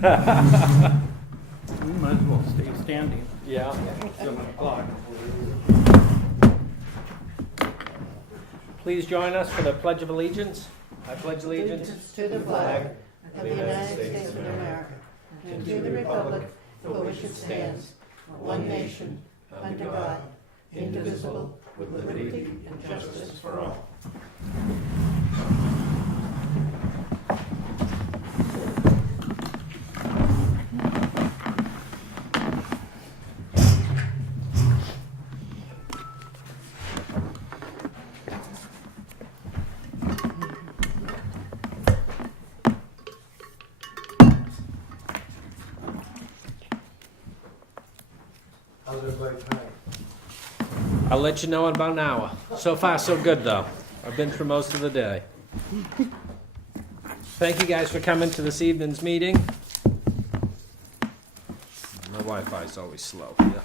We might as well stay standing. Yeah. 7 o'clock. Please join us for the Pledge of Allegiance. I pledge allegiance To the flag of the United States of America and to the republic for which it stands, one nation, under God, indivisible, with liberty and justice for all. How's everybody tonight? I'll let you know in about an hour. So far, so good, though. I've been through most of the day. Thank you guys for coming to this evening's meeting. My Wi-Fi's always slow. Yeah.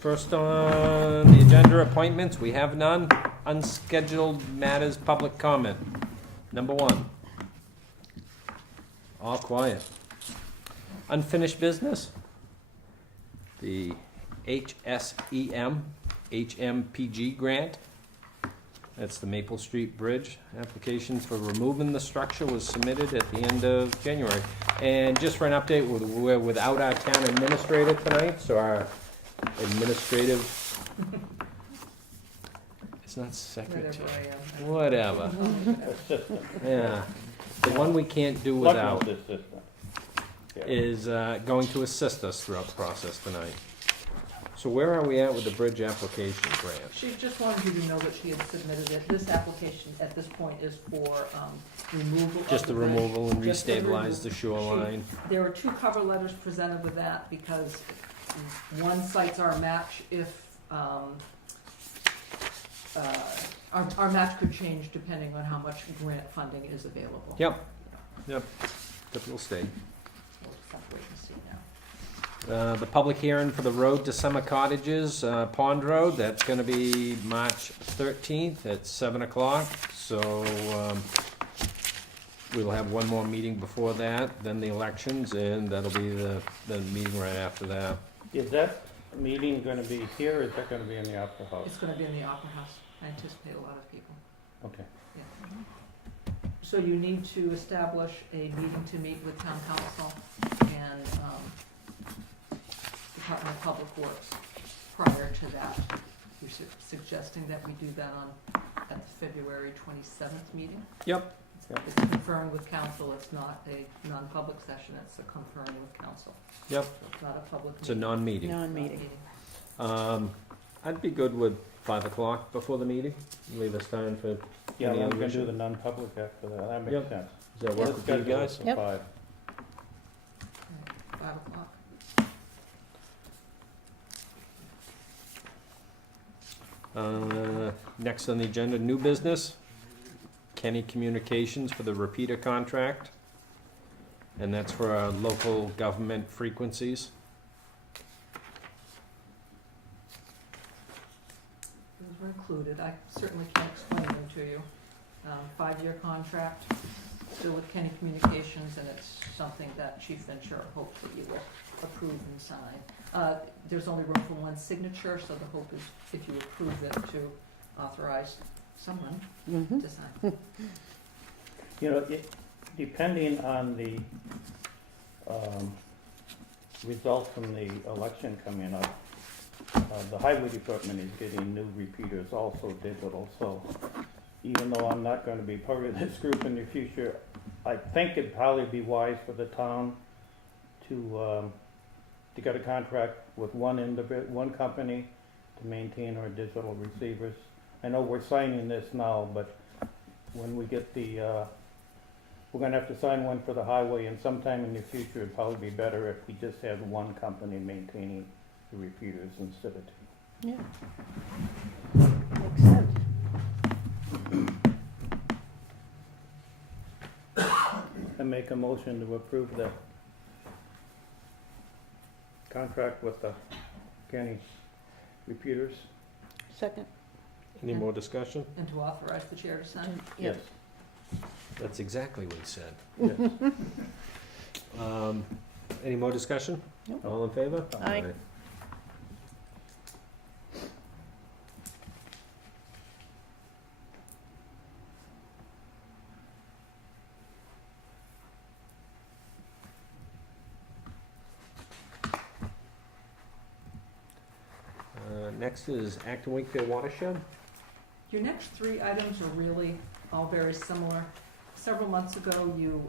First on the agenda, appointments. We have none. Unscheduled matters, public comment. Number 1. All quiet. Unfinished business. The HMPG grant. That's the Maple Street Bridge. Application for removing the structure was submitted at the end of January. And just for an update, we're without our town administrator tonight, so our administrative, it's not secretary, whatever. Yeah, the one we can't do without is going to assist us throughout the process tonight. So where are we at with the bridge application grant? She just wanted you to know that she had submitted it. This application at this point is for removal of Just the bridge. removal and Just the restabilize the shoreline. There are 2 cover letters presented with that because one cites our match if, our match could change depending on how much grant funding is available. Yep. Typical state. We'll just have to wait and see now. The public hearing for the road to Summer Cottages, Pond Road, that's gonna be March 13th at 7 o'clock. So, we'll have one more meeting before that, then the elections, and that'll be the meeting right after that. Is that meeting going to be here, or is that going to be in the Opera House? It's gonna be in the Opera House. I anticipate a lot of people. Okay. Yeah. So you need to establish a meeting to meet with town council and Department of Public Works prior to that. You're suggesting that we do that at the February 27th meeting? Yep. It's confirmed with council, it's not a non-public session, it's a conferring with council. Yep, So it's not a public it's a meeting. non-meeting. Non-meeting. I'd be good with 5 o'clock before the meeting, leave us time for, Yeah, Any I'm other going to do issue? the non-public after that. That makes Yep. sense. does that work Let's with you schedule it guys? for Yep. 5. 5 o'clock. Next on the agenda, new business. Kenny Communications for the repeater contract. And that's for our local government frequencies. Those were included. I certainly can't explain them to you. 5-year contract, still with Kenny Communications, and it's something that Chief Ventura hopes that you will approve and sign. There's only room for 1 signature, so the hope is if you approve it to authorize someone to sign. You know, depending on the results from the election coming up, the highway department is getting new repeaters, also digital. So even though I'm not going to be part of this group in the future, I think it'd probably be wise for the town to get a contract with one company to maintain our digital receivers. I know we're signing this now, but when we get the, we're gonna have to sign one for the highway, and sometime in the future, it'd probably be better if we just had one company maintaining the repeaters instead of 2. Yeah. Makes sense. I make a motion to approve the contract with the county repeaters. Second. Any more discussion? And to authorize the chair to sign? Yes. That's exactly what he said. Yeah. Any more discussion? Nope. All in favor? Aye. Next is Acton Wakefield Watershed. Your next three items are really all very similar. Several months ago, you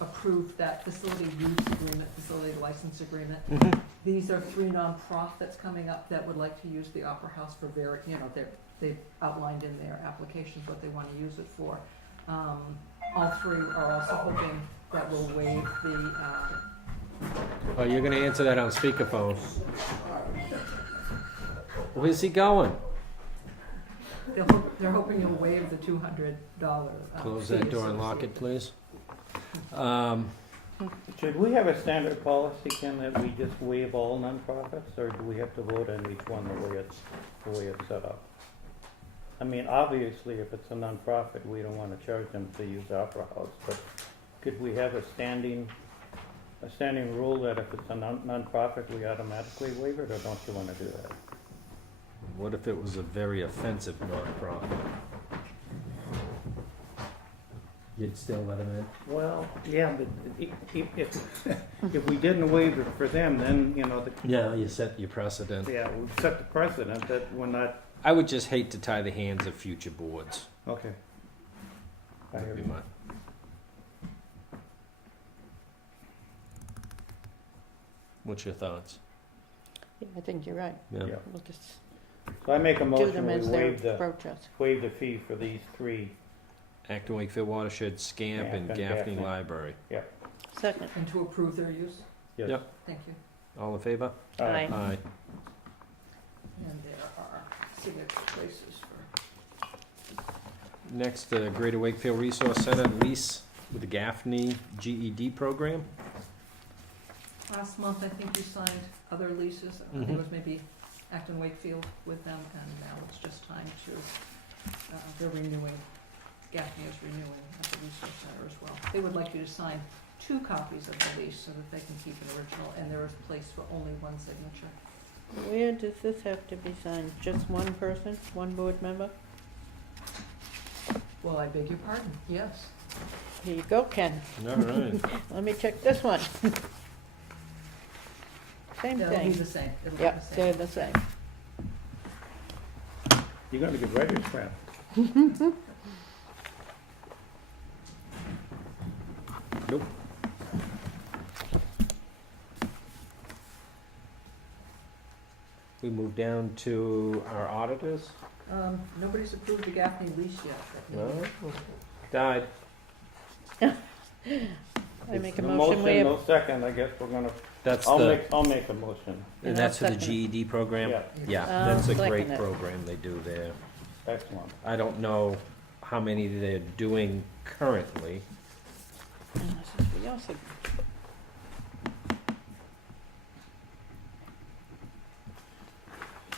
approved that facility use agreement, facility license agreement. These are three nonprofits coming up that would like to use the Opera House for they've outlined in their applications what they want to use it for. All three are also hoping that we'll waive the, Oh, you're gonna answer that on speakerphone. Where's he going? they're hoping you'll waive the $200. Close fee that door and lock it, associated. please. Should we have a standard policy, Ken, that we just waive all nonprofits, or do we have to vote on each one the way it's set up? I mean, obviously, if it's a nonprofit, we don't want to charge them to use Opera House, but could we have a standing rule that if it's a nonprofit, we automatically waive it, or don't you want to do that? What if it was a very offensive nonprofit? You'd still let him in? Well, yeah, but if we didn't waive it for them, then, Yeah, you set your precedent. we set the precedent that we're not, I would just hate to tie the hands of future boards. okay. I hear Would be you. my. What's your thoughts? Yeah, I think you're right. Yeah. Yeah. We'll just So I make a do motion, them we as they approach us. waive the fee for these three. Acton Wakefield Watershed, Scamp, and Scamp and Gaffney Gaffney. Library. Second. And to approve their use? Yes. Yep. Thank you. All in favor? Aye. Aye. And there are signature places for, Next, Greater Wakefield Resource Center lease with the Gaffney GED program. last month, I think you signed other leases. I think it was maybe Acton Wakefield with them, and now it's just time to, they're renewing, Gaffney is renewing at the resource center as well. They would like you to sign 2 copies of the lease so that they can keep an original, and there is place for only 1 signature. Where does this have to be signed? Just one person, one board member? Well, I beg your pardon, yes. Here you go, Ken. All right. Let me check this one. Same It'll be thing. the same. It'll be the Yep, same. they're the same. You're gonna get writer's cramp. Nope. We move down to our auditors. Nobody's approved the Gaffney lease yet. No, died. I make a No motion, we have, no second, I guess we're gonna, That's I'll the, make a motion. and that's for the I'll second it. GED program? Yeah, Yeah, I'll that's a second great it. program they do there. excellent. I don't know how many they're doing currently. this is for your signature.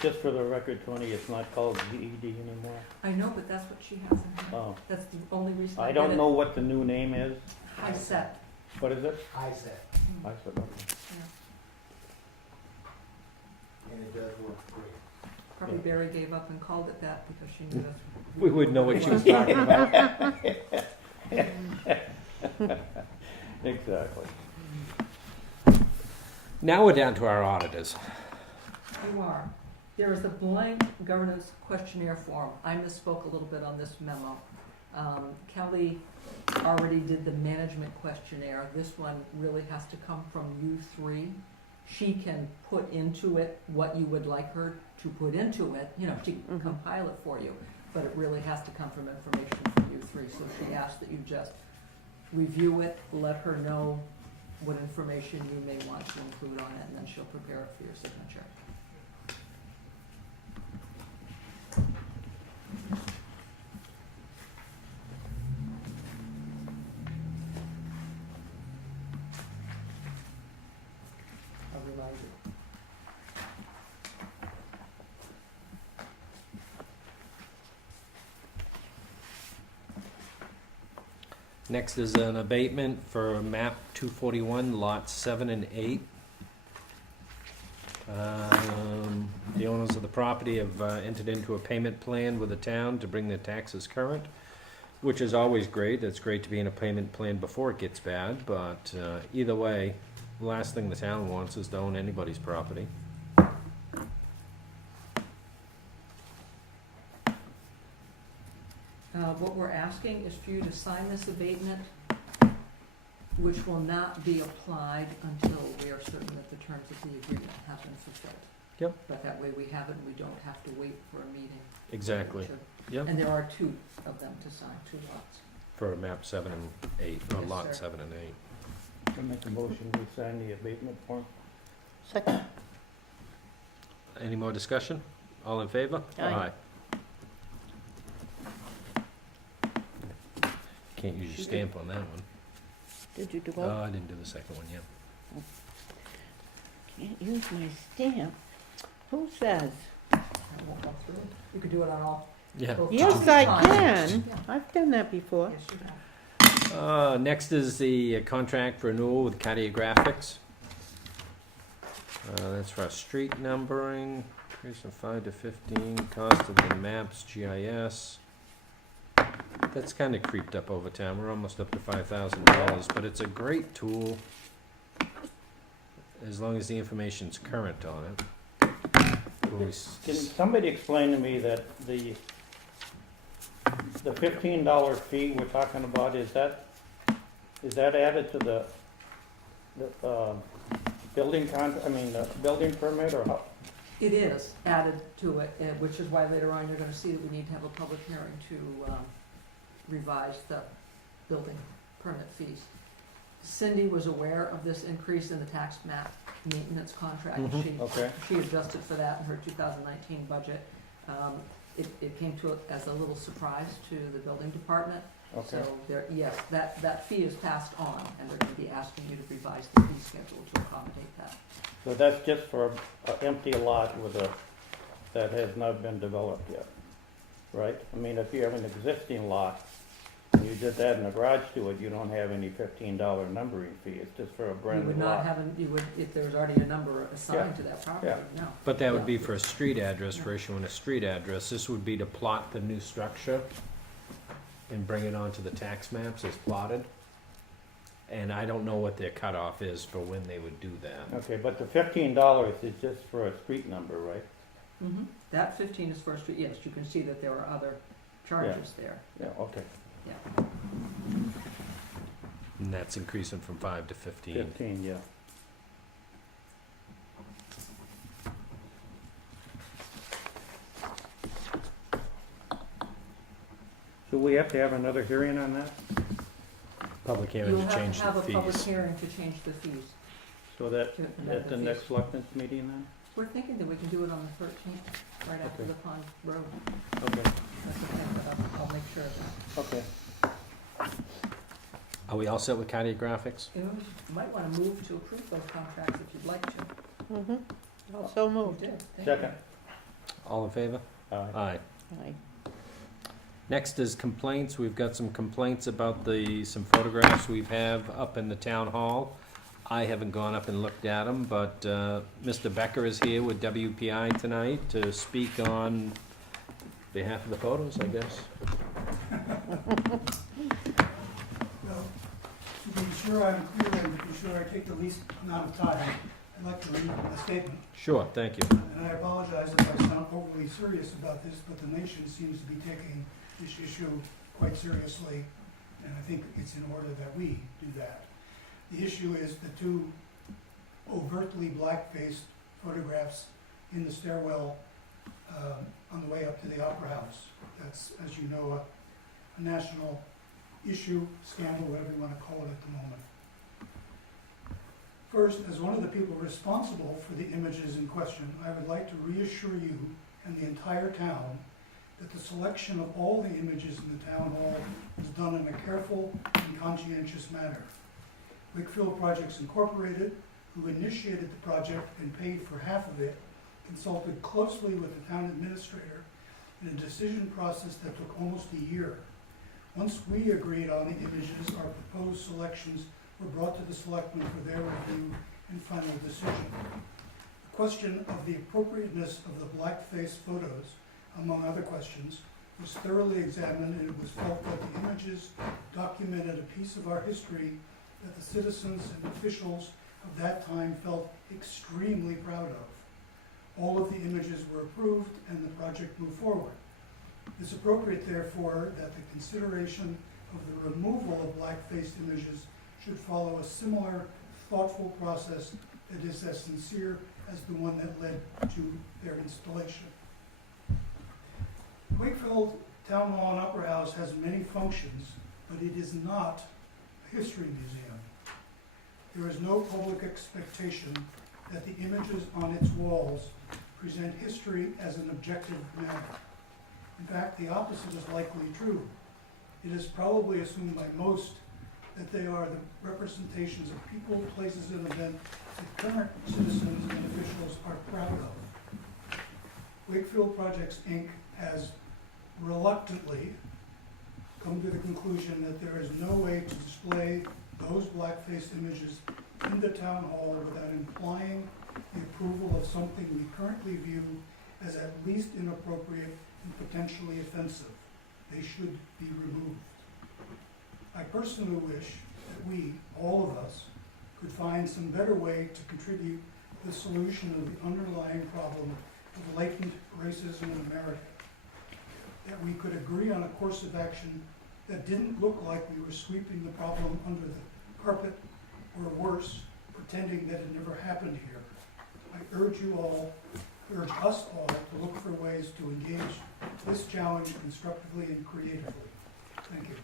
Just for the record, Tony, it's not called GED anymore. I know, but that's what she has in here. Oh, That's the only reason I I did don't it. know what the new name is. High set. What is it? I said, I said, okay. and it does work great. Probably Yeah. Barry gave up and called it that because she knew that's. We would know what she was talking about. Exactly. Now we're down to our auditors. You are. There is a blank governance questionnaire form. I misspoke a little bit on this memo. Kelley already did the management questionnaire. This one really has to come from you 3. She can put into it what you would like her to put into it, she can Mhm. compile it for you, but it really has to come from information from you 3. So she asked that you just review it, let her know what information you may want to include on it, and then she'll prepare it for your signature. I'll remind you. Next is an abatement for map 241, lots 7 and 8. The owners of the property have entered into a payment plan with the town to bring their taxes current, which is always great. It's great to be in a payment plan before it gets bad, but either way, the last thing the town wants is to own anybody's property. What we're asking is for you to sign this abatement, which will not be applied until we are certain that the terms of the agreement have been fulfilled. Yep. But that way we have it and we don't have to wait for a meeting. Exactly. Yep. And there are 2 of them to sign, 2 lots. For map 7 and 8, or Yes, lot sir. 7 and 8. I make a motion, we sign the abatement form. Second. Any more discussion? All in favor? Aye. Can't use your stamp on that one. Did you do Oh, both? I didn't do the second one yet. Can't use my stamp. Who says? I won't go through it. You could do it on all. Yeah. both Yes, times. I can. Yeah. I've done that before. Yes, you have. Next is the contract renewal with Cartographics. That's for our street numbering, increase from 5 to 15, cost of the maps, GIS. That's kind of creeped up over time. We're almost up to $5,000, but it's a great tool as long as the information's current on it. Can somebody explain to me that the $15 fee we're talking about, is that added to the building the building permit, or how? It is added to it, which is why later on you're gonna see that we need to have a public hearing to revise the building permit fees. Cindy was aware of this increase in the tax map maintenance contract. Mhm. Okay. She adjusted for that in her 2019 budget. It came to it as a little surprise to the building department. Okay. So there, yes, that fee is passed on, and they're gonna be asking you to revise the fee schedule to accommodate that. So that's just for an empty lot that has not been developed yet, right? I mean, if you have an existing lot, and you just add a garage to it, you don't have any $15 numbering fee, it's just for a You brand would new not lot. have, if there was already a number assigned to that property, Yeah. no. But that would be for a street address, for issuing a street address. This would be to plot the new structure and bring it onto the tax maps as plotted. And I don't know what their cutoff is for when they would do that. Okay, but the $15 is just for a street number, right? Mm-hmm. That 15 is for a street, yes, you can see that there are other charges there, Yeah, okay. yeah. And that's increasing from 5 to 15. 15, yeah. So we have to have another hearing on that? Public hearing You'll to have change to have the a public fees. hearing to change the fees. So that, to amend at the fees. next selectmen's meeting then? We're thinking that we can do it on the 13th, right after Okay. the Pond Road. Okay, That's the thing, but I'll make sure of that. okay. Are we all set with Cartographics? You might want to move to approve those contracts if you'd like to. Mm-hmm. So You moved. did, thank you. Second. All in favor? Aye. Aye. Aye. Next is complaints. We've got some complaints about some photographs we have up in the town hall. I haven't gone up and looked at them, but Mr. Becker is here with WPI tonight to speak on behalf of the photos, I guess. Well, to be sure I'm clear and to be sure I take the least amount of time, I'd like to read the statement. Sure, thank you. And I apologize if I sound overly serious about this, but the nation seems to be taking this issue quite seriously, and I think it's in order that we do that. The issue is the 2 overtly black-faced photographs in the stairwell on the way up to the Opera House. That's, as you know, a national issue, scandal, whatever you want to call it at the moment. First, as one of the people responsible for the images in question, I would like to reassure you and the entire town that the selection of all the images in the town hall was done in a careful and conscientious manner. Wakefield Projects Incorporated, who initiated the project and paid for half of it, consulted closely with the town administrator in a decision process that took almost a year. Once we agreed on the images, our proposed selections were brought to the selectmen for their review and final decision. The question of the appropriateness of the blackface photos, among other questions, was thoroughly examined, and it was felt that the images documented a piece of our history that the citizens and officials of that time felt extremely proud of. All of the images were approved and the project moved forward. It is appropriate, therefore, that the consideration of the removal of black-faced images should follow a similar thoughtful process that is as sincere as the one that led to their installation. Wakefield Town Hall and Opera House has many functions, but it is not a history museum. There is no public expectation that the images on its walls present history as an objective matter. In fact, the opposite is likely true. It is probably assumed by most that they are the representations of people, places, and events that current citizens and officials are proud of. Wakefield Projects, Inc. has reluctantly come to the conclusion that there is no way to display those black-faced images in the town hall without implying the approval of something we currently view as at least inappropriate and potentially offensive. They should be removed. I personally wish that we, all of us, could find some better way to contribute to the solution of the underlying problem of latent racism in America. That we could agree on a course of action that didn't look like we were sweeping the problem under the carpet, or worse, pretending that it never happened here. I urge us all to look for ways to engage this challenge constructively and creatively. Thank you.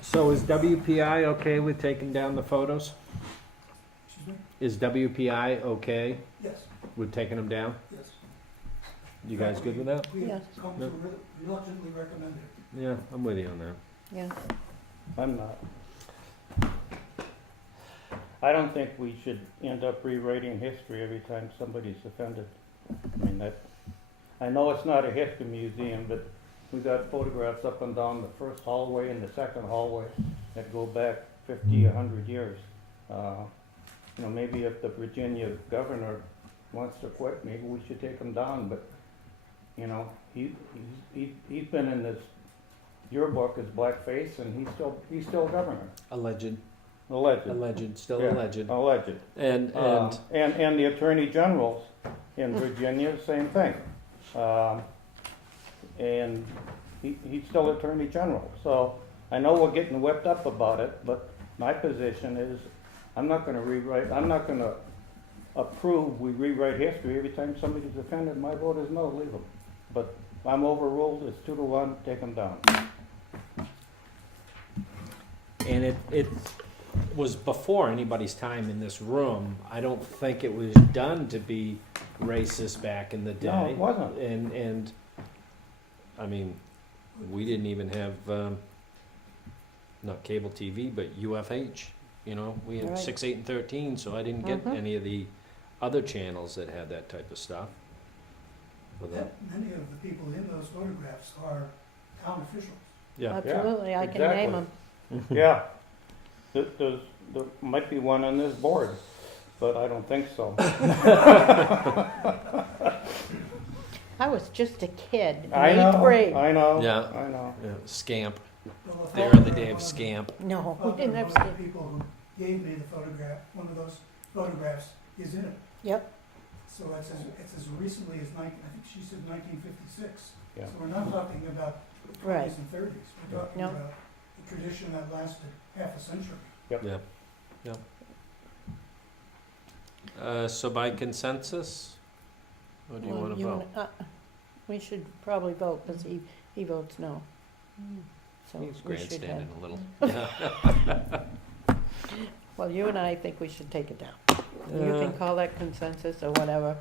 So is WPI okay with taking down the photos? Excuse me? Is WPI okay Yes, with taking them down? yes. You guys good with that? We have Yes. come to reluctantly recommend it. Yeah, I'm with you on that. Yeah. I'm not. I don't think we should end up rewriting history every time somebody's offended. I mean, I know it's not a history museum, but we got photographs up and down the first hallway and the second hallway that go back 50, 100 years. Maybe if the Virginia governor wants to quit, maybe we should take him down, but, he's been in this, your book is blackface, and he's still governor. Alleged, Alleged. still Yeah. alleged. Alleged. And And the attorney generals in Virginia, same thing. And he's still attorney general. So I know we're getting whipped up about it, but my position is I'm not going to approve we rewrite history every time somebody's offended. My vote is no, leave them. But I'm overruled, it's 2-1, take them down. And it was before anybody's time in this room. I don't think it was done to be racist back in the day. No, it wasn't. And I mean, we didn't even have not cable TV, but UFH. We had Right. 6, 8, and 13, so I didn't get Mhm. any of the other channels that had that type of stuff. With that. Many of the people in those photographs are town officials. Yeah. Absolutely, I can name them. Yeah. There might be one on this board, but I don't think so. I was just a kid in I 8th grade. know, I know, Yeah. I know. Yeah, Scamp. Well, The early day of Scamp. No, we didn't have. One of the people who gave me the photograph, one of those photographs is in it. Yep. So it's as recently as I think she said 1956. Yeah. So we're not talking about the Right. 20s and 30s. We're talking No. about a tradition that lasted half a century. Yeah. So by consensus, what do you Well, want to vote? We should probably vote, because he votes no. So He's we should have. grandstanding a little. Yeah. Well, you and I think we should take it down. You can call that consensus or whatever,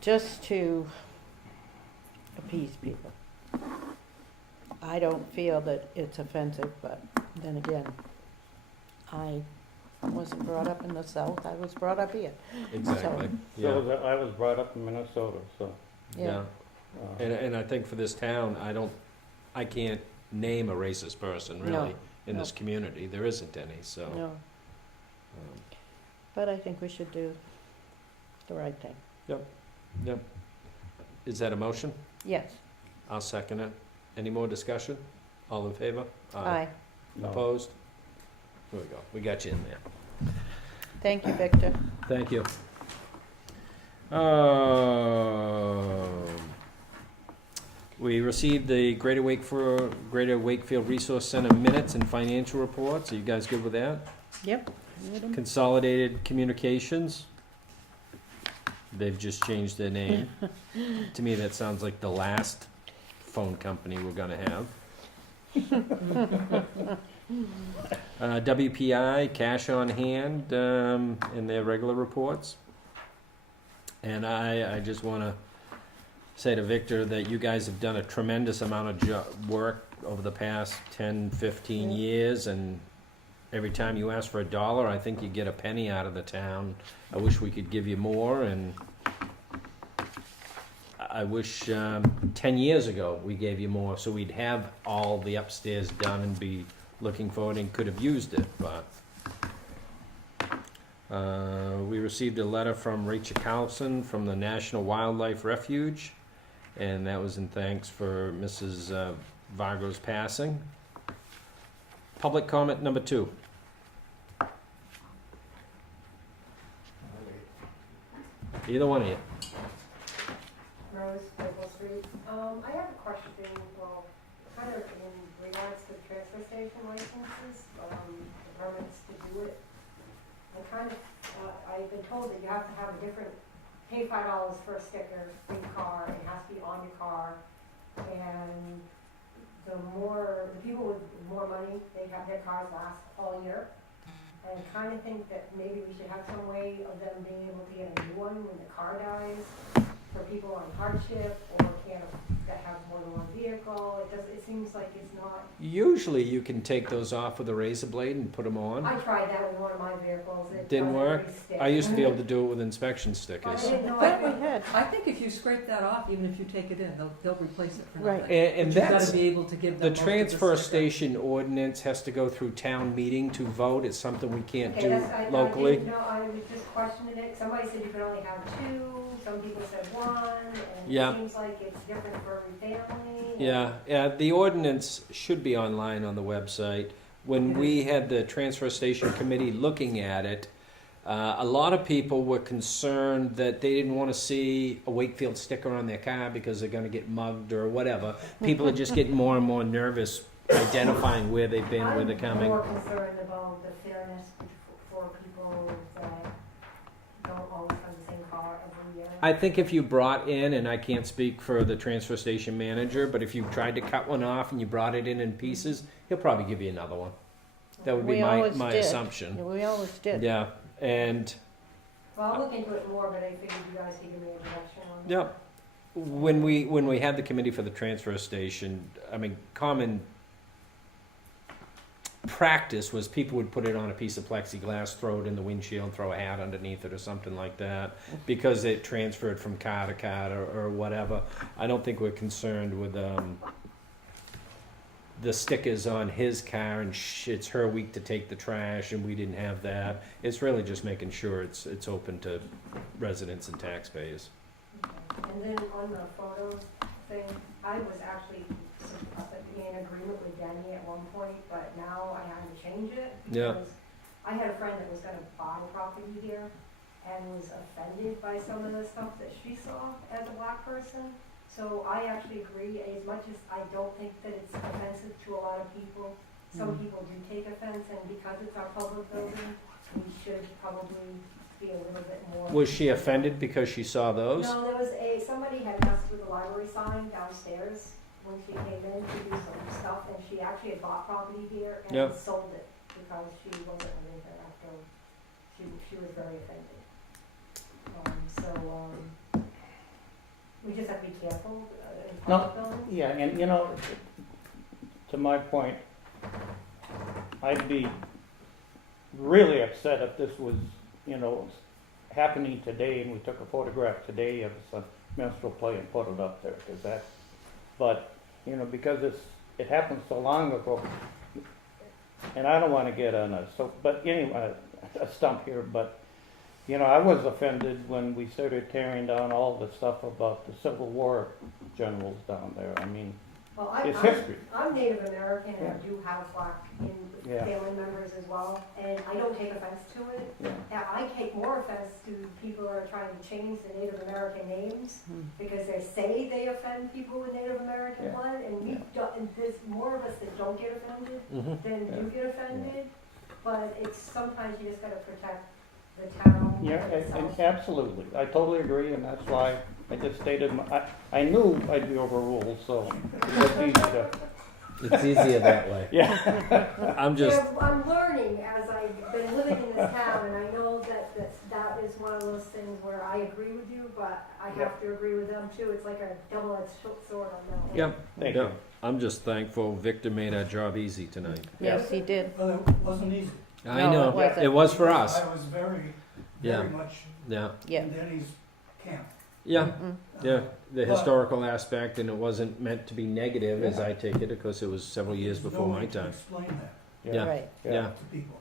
just to appease people. I don't feel that it's offensive, but then again, I wasn't brought up in the South, I was brought up here. Exactly. So I was brought up in Minnesota, so. Yeah. And I think for this town, I can't name a racist person, really, No, in no. this community. There isn't any, so. No, um, but I think we should do the right thing. Yep. Is that a motion? Yes, I'll second it. Any more discussion? All in favor? aye. No. Opposed? There we go. We got you in there. Thank you, Victor. Thank you. We received the Greater Wakefield Resource Center minutes and financial reports. Are you guys good with that? Yep. Consolidated Communications. They've just changed their name. To me, that sounds like the last phone company we're gonna have. WPI, cash on hand, in their regular reports. And I just wanna say to Victor that you guys have done a tremendous amount of work over the past 10, 15 Yeah. years, and every time you ask for a dollar, I think you get a penny out of the town. I wish we could give you more, and I wish 10 years ago we gave you more, so we'd have all the upstairs done and be looking forward and could have used it, but we received a letter from Rachel Carlson from the National Wildlife Refuge, and that was in thanks for Mrs. Vargo's passing. Public comment number 2. Either one of you. Rose, Maple Street. I have a question, well, kind of in regards to the transfer station licenses, the permits to do it. I'm kind of, I've been told that you have to have a different, pay $5 for a sticker for your car, it has to be on your car. And the people with more money, they have their cars last all year. And I kind of think that maybe we should have some way of them being able to get a new one when the car dies, for people on hardship or that have more than one vehicle. It seems like it's not. Usually you can take those off with a razor blade and put them on. I tried that with one of my vehicles. It Didn't doesn't work? really stick. I used to be able to do it with inspection I stickers. didn't know. I thought we had. I think if you scrape that off, even if you take it in, they'll replace it for Right. nothing. And But you've that's, gotta be able to give the them most of transfer sticker. station ordinance has to go through town meeting to vote. It's something we can't Okay, do I locally. didn't know, I was just questioning it. Somebody said you could only have 2, some people said 1, and Yeah. it seems like it's different for every family. Yeah, the ordinance should be online on the website. When we had the transfer station committee looking at it, a lot of people were concerned that they didn't want to see a Wakefield sticker on their car because they're going to get mugged or whatever. People are just getting more and more nervous identifying where they've been, where they're I'm coming. more concerned about the fairness for people that don't always have the same car every year. I think if you brought in, and I can't speak for the transfer station manager, but if you tried to cut one off and you brought it in pieces, he'll probably give you another one. That would be We always my did. assumption. Yeah, we always did. Yeah, and Well, I'll look into it more, but I figured you guys could give me a direction on it. yeah, when we had the committee for the transfer station, I mean, common practice was people would put it on a piece of plexiglass, throw it in the windshield, throw a hat underneath it or something like that, because it transferred from car to car or whatever. I don't think we're concerned with the stickers on his car and it's her week to take the trash and we didn't have that. It's really just making sure it's open to residents and taxpayers. And then on the photos thing, I was actually in agreement with Denny at one point, but now I had to change it. Yeah. Because I had a friend that was gonna buy property here and was offended by some of the stuff that she saw as a black person. So I actually agree, as much as I don't think that it's offensive to a lot of people, some people do take offense, and because it's our public building, we should probably be a little bit more. Was she offended because she saw those? No, there was somebody had messed with the library sign downstairs when she came in to do some stuff, and she actually had bought property here and Yep. sold it because she wasn't living there after, she was very offended. We just have to be careful in public buildings. Yeah, and you know, to my point, I'd be really upset if this was, you know, happening today and we took a photograph today of minstrel play and put it up there, cause that, but, you know, because it happened so long ago, and I don't wanna get on but anyway, a stump here, but, you know, I was offended when we started tearing down all the stuff about the Civil War generals down there. I mean, Well, it's history. I'm Native American and I Yeah. do have a plaque in Yeah. family members as well, and I don't take offense to it. Yeah. And I take more offense to people that are trying to change the Native American names because they say they offend people with Native American Yeah. blood, and we Yeah. don't, and there's more of us that don't get offended than Yeah. do get offended, but it's, sometimes you just gotta protect the town Yeah, and and itself. absolutely. I totally agree, and that's why I just stated, I knew I'd be overruled, so it was easy to, It's easier that way. yeah. I'm just, Yeah, I'm learning as I've been living in this town, and I know that is one of those things where I agree with you, but I have to agree with them too. It's like a double-edged sword on that one. yeah, Thank yeah. you. I'm just thankful Victor made our job easy tonight. Yes, he did. Well, it wasn't easy. I No, know, it wasn't. it was for us. I was very Yeah. much Yeah, Yeah. in Denny's camp. yeah, Mhm. yeah. The But- historical aspect, and it wasn't meant to be negative, as I take it, because it was several years There's before no my way to time. explain that Yeah. Right. Yeah. to people.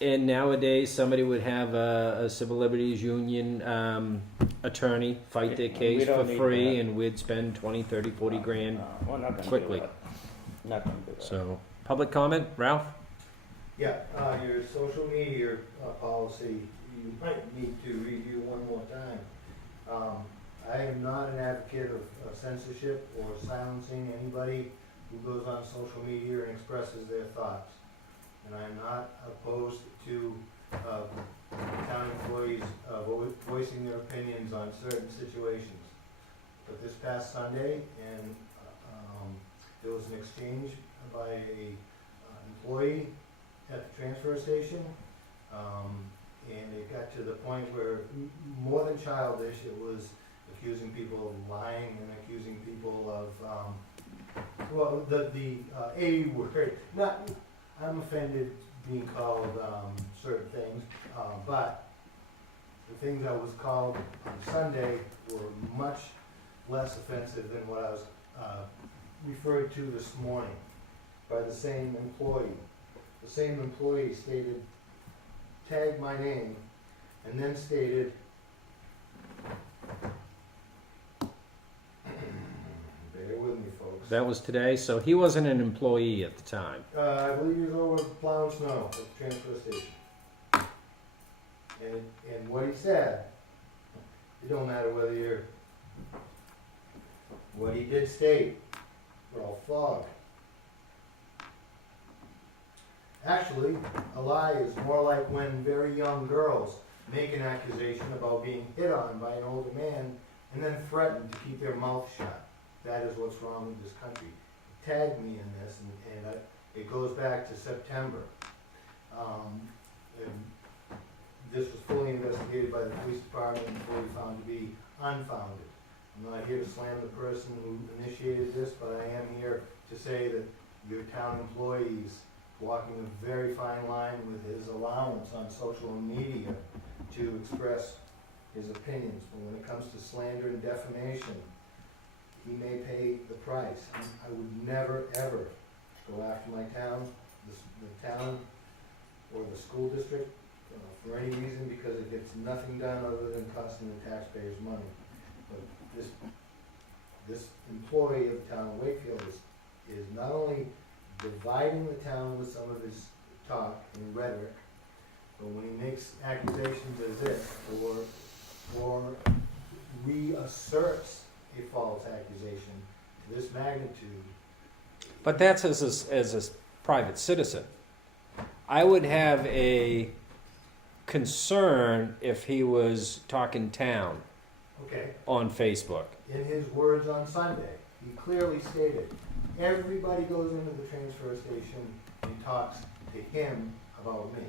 And nowadays, somebody would have a civil liberties union attorney fight their We case for don't need free, that. and we'd spend 20, 30, 40 grand. No, we're not gonna do quickly. that. Not gonna do that. So, public comment, Ralph? Yeah, your social media policy, you might need to review one more time. I am not an advocate of censorship or silencing anybody who goes on social media and expresses their thoughts. And I'm not opposed to town employees voicing their opinions on certain situations. But this past Sunday, and there was an exchange by a employee at the transfer station, and it got to the point where more than childish, it was accusing people of lying and accusing people of, well, the A word. Not, I'm offended being called certain things, but the things I was called on Sunday were much less offensive than what I was referred to this morning by the same employee. The same employee stated, tagged my name, and then stated, bear with me, folks. That was today, so he wasn't an employee at the time. I believe he was over plowing snow at the transfer station. And what he said, it don't matter whether you're, what he did state, we're all flogged. Actually, a lie is more like when very young girls make an accusation about being hit on by an older man and then threaten to keep their mouth shut. That is what's wrong with this country. Tagged me in this, and it goes back to September. And this was fully investigated by the police department and fully found to be unfounded. I'm not here to slam the person who initiated this, but I am here to say that your town employees walking a very fine line with his allowance on social media to express his opinions. But when it comes to slander and defamation, he may pay the price. I would never, ever go after my town, the town, or the school district for any reason, because it gets nothing done other than costing the taxpayers money. But this employee of the town of Wakefield is not only dividing the town with some of his talk and rhetoric, but when he makes accusations as this, or reasserts a false accusation to this magnitude. But that's as a private citizen. I would have a concern if he was talking town Okay, on Facebook. in his words on Sunday, he clearly stated, everybody goes into the transfer station and talks to him about me.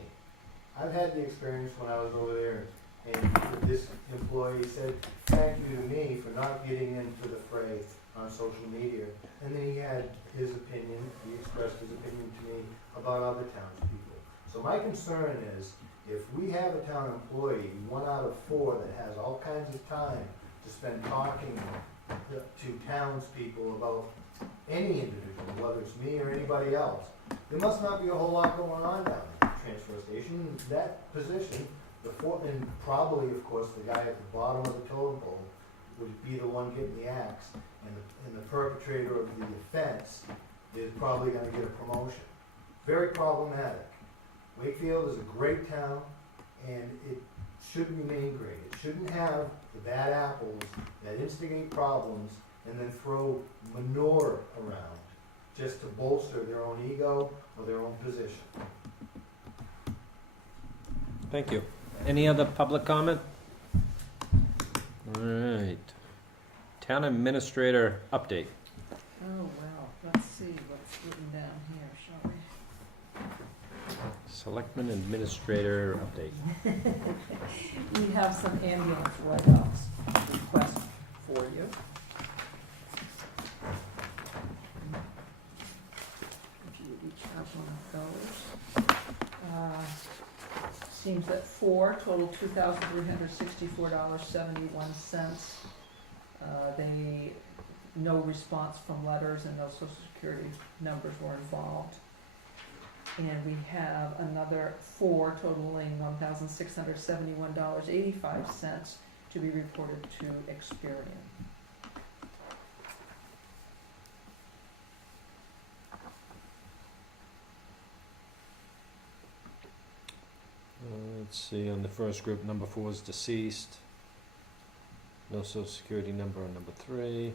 I've had the experience when I was over there, and this employee said thank you to me for not getting into the fray on social media. And then he had his opinion, he expressed his opinion to me about other townspeople. So my concern is, if we have a town employee, 1 out of 4, that has all kinds of time to to spend talking to townspeople about any individual, whether it's me or anybody else. There must not be a whole lot going on down at the transfer station. That position, and probably, of course, the guy at the bottom of the totem pole would be the one getting the axe, and the perpetrator of the offense is probably gonna get a promotion. Very problematic. Wakefield is a great town, and it should remain great. It shouldn't have the bad apples that instigate problems and then throw manure around just to bolster their own ego or their own position. Thank you. Any other public comment? All right. Town administrator update. Oh, well, let's see what's written down here, shall we? Selectmen administrator update. We have some ambulance write-offs requests for you. If you each have one of those. Seems that 4 total $2,364.71. They, no response from letters and no social security numbers were involved. And we have another 4 totaling $1,671.85 to be reported to Experian. Let's see, on the first group, number 4 is deceased. No social security number on number 3.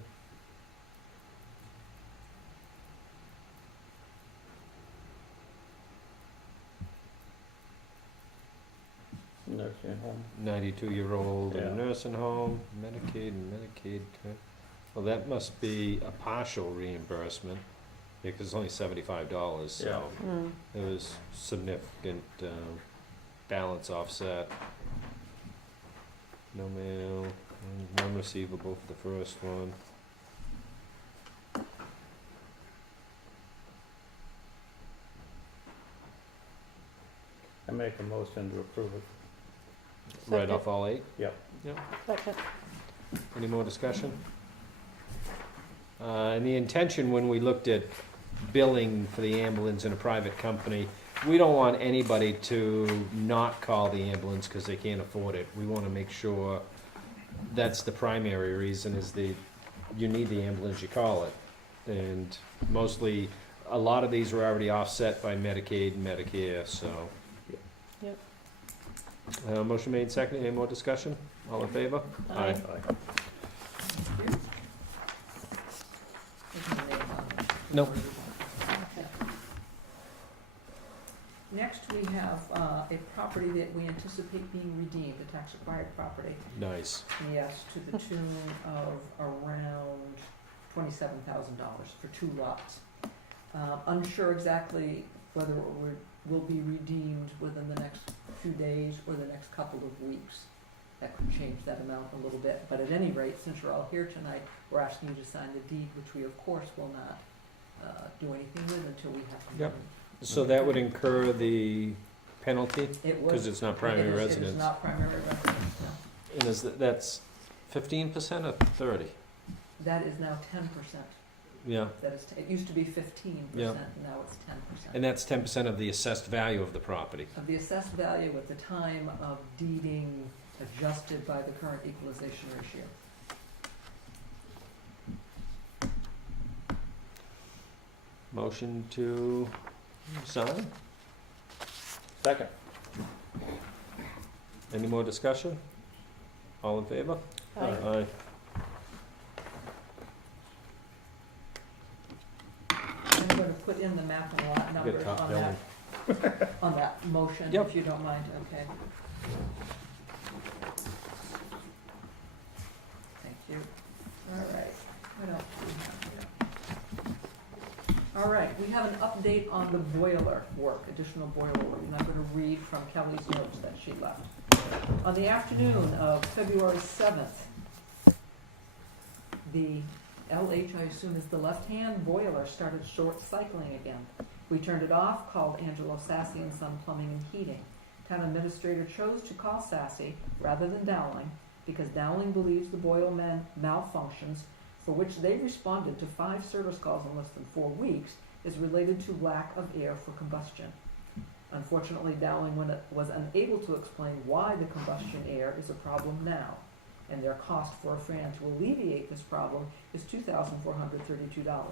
Nursing home. 92-year-old in a Yeah. nursing home, Medicaid and Medicaid. Well, that must be a partial reimbursement because it's only $75, so there was significant balance offset. No mail, none receivable for the first one. I make a motion to approve it. Right off all 8? Yep. Second. Any more discussion? And the intention when we looked at billing for the ambulance in a private company, we don't want anybody to not call the ambulance because they can't afford it. We want to make sure that's the primary reason is you need the ambulance, you call it. And mostly, a lot of these were already offset by Medicaid and Medicare, so. Yep. Motion made, second. Any more discussion? All in favor? Aye. Thank you. There's no name on it. Nope. Okay. Next, we have a property that we anticipate being redeemed, a tax-acquired property. Nice. Yes, to the tune of around $27,000 for 2 lots. Unsure exactly whether it will be redeemed within the next few days or the next couple of weeks. That could change that amount a little bit, but at any rate, since you're all here tonight, we're asking you to sign the deed, which we of course will not do anything with until we have. Yep. So that would incur the penalty It would. because it's not primary It residence. is not primary residence, no. And that's 15% or 30? That is now 10%. Yeah. It used to be 15%, Yeah. now it's 10%. And that's 10% of the assessed value of the property. Of the assessed value at the time of deeding adjusted by the current equalization ratio. Motion to sign? Second. Any more discussion? All in favor? Aye. I'm going to put in the map and lot Good numbers top on billing. on that motion, Yep. if you don't mind, okay? Thank you. All right, what else do we have here? All right, we have an update on the boiler work, additional boiler work, and I'm gonna read from Kelly's notes that she left. On the afternoon of February 7th, the LH, I assume is the left-hand boiler, started short cycling again. We turned it off, called Angelo Sassy and Son Plumbing and Heating. Town administrator chose to call Sassy rather than Dowling because Dowling believes the boiler malfunctions, for which they responded to 5 service calls in less than 4 weeks, is related to lack of air for combustion. Unfortunately, Dowling was unable to explain why the combustion air is a problem now, and their cost for a fan to alleviate this problem is $2,432.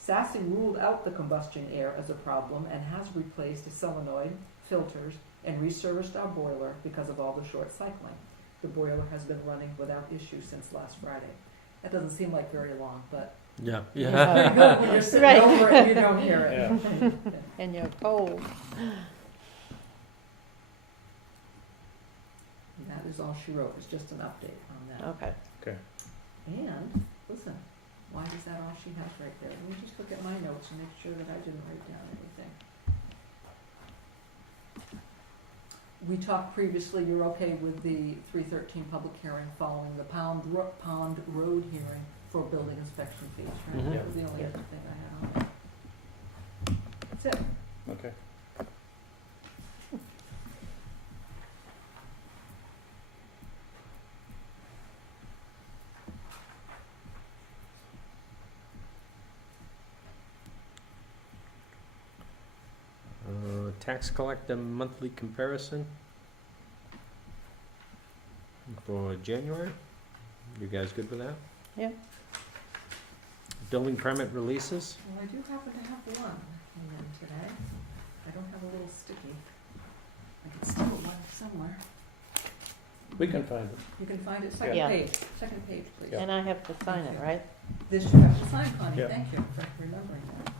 Sassing ruled out the combustion air as a problem and has replaced a solenoid, filters, and reserviced our boiler because of all the short cycling. The boiler has been running without issue since last Friday. That doesn't seem like very long, but Yeah. it's very good when you're sitting Right. over it and you don't hear it. Yeah. And you're cold. And that is all she wrote, it's just an update on that. Okay. And, listen, why is that all she has right there? Let me just look at my notes and make sure that I didn't write down anything. We talked previously, you're okay with the 313 public hearing following the Pond Road hearing for building inspection fees, right? Mhm. That was the only other thing I had on there. That's it. Okay. Tax collector monthly comparison for January. You guys good with that? Yeah. Building permit releases. Well, I do happen to have one in them today. I don't have a little sticky. I can steal one somewhere. We can find it. You can find it, second Yeah. page, please. Yeah. And I have to sign it, right? This you have to sign, Connie, Yeah. thank you for remembering that.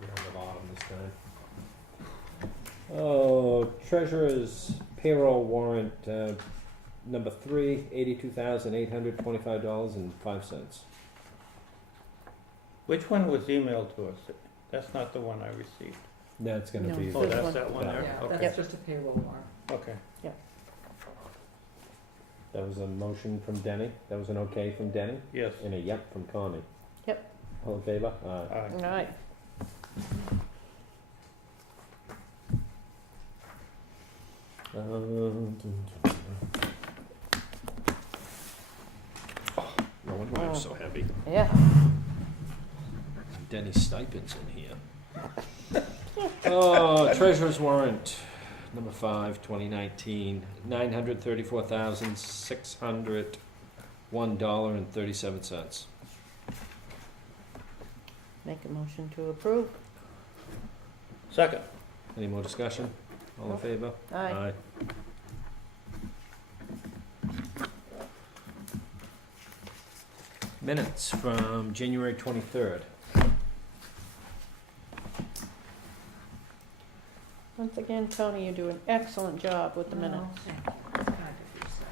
We're on the bottom this time. Oh, treasurer's payroll warrant, number 3, $82,825.05. Which one was emailed to us? That's not the one I received. That's gonna No. be. Oh, This that's one. that one there? Yeah, Okay. that's just a payroll warrant. Okay. That was a motion from Denny. That was an okay from Denny, Yes. and a yep from Connie. Yep. All in favor? Aye. Aye. All right. No wonder I'm so heavy. Yeah. Denny's stipends in here. Oh, treasurer's warrant, number 5, 2019, $934,601.37. Make a motion to approve. Second. Any more discussion? All in Nope. favor? Aye. Minutes from January 23rd. Once again, Tony, you do an excellent job with the minutes. Oh, thank you. That's kind of you, sir.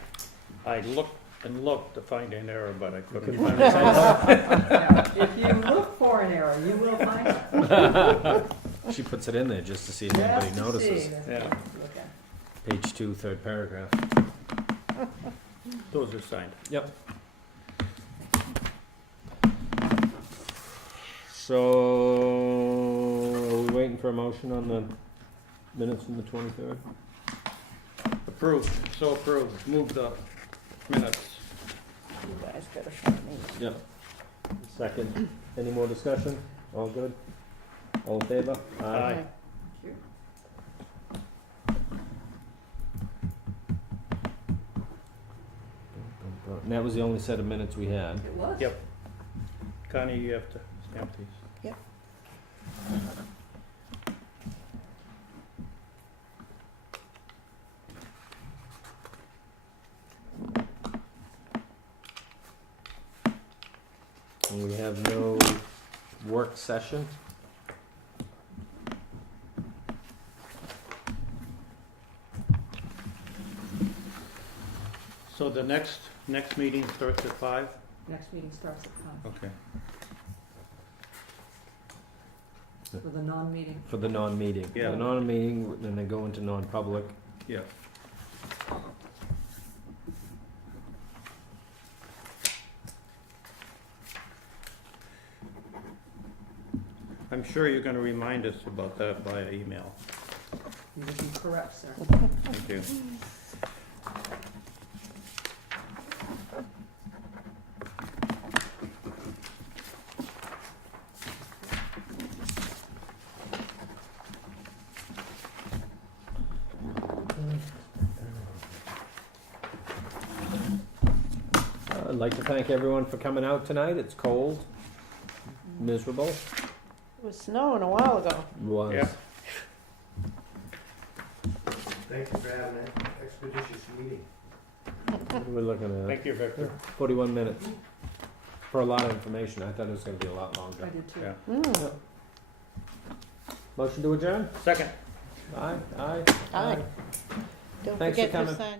I looked and looked to find an error, but I couldn't couldn't find find it. Yeah, if you look for an error, you will find it. She puts it in there just to see if Just anybody to notices. see, that's Yeah. what I'm looking. Page 2, third paragraph. Those are signed. Yep. So, are we waiting for a motion on the minutes from the 23rd? Approved, so approved. Move the minutes. You guys gotta sign these. Yep. Second. Any more discussion? All good? All in favor? Aye. Thank you. And that was the only set of minutes we had. It was? Yep. Connie, you have to stamp these. Yep. And we have no work session. So the next meeting starts at 5? Next meeting starts at 5 Okay. for the non-meeting. For the non-meeting. Yeah. The non-meeting, then they go into non-public. Yeah. I'm sure you're gonna remind us about that via email. You would be correct, sir. Thank you. I'd like to thank everyone for coming out tonight. It's cold, miserable. It was snowing a while ago. Was. Yeah. Thank you for having an expeditious meeting. We're looking at Thank you, Victor. 41 minutes. For a lot of information. I thought it was gonna be a lot I longer. did too. Yeah. Mm. Motion to adjourn? Second. Aye, aye. Aye. Don't Thanks for forget to coming. sign.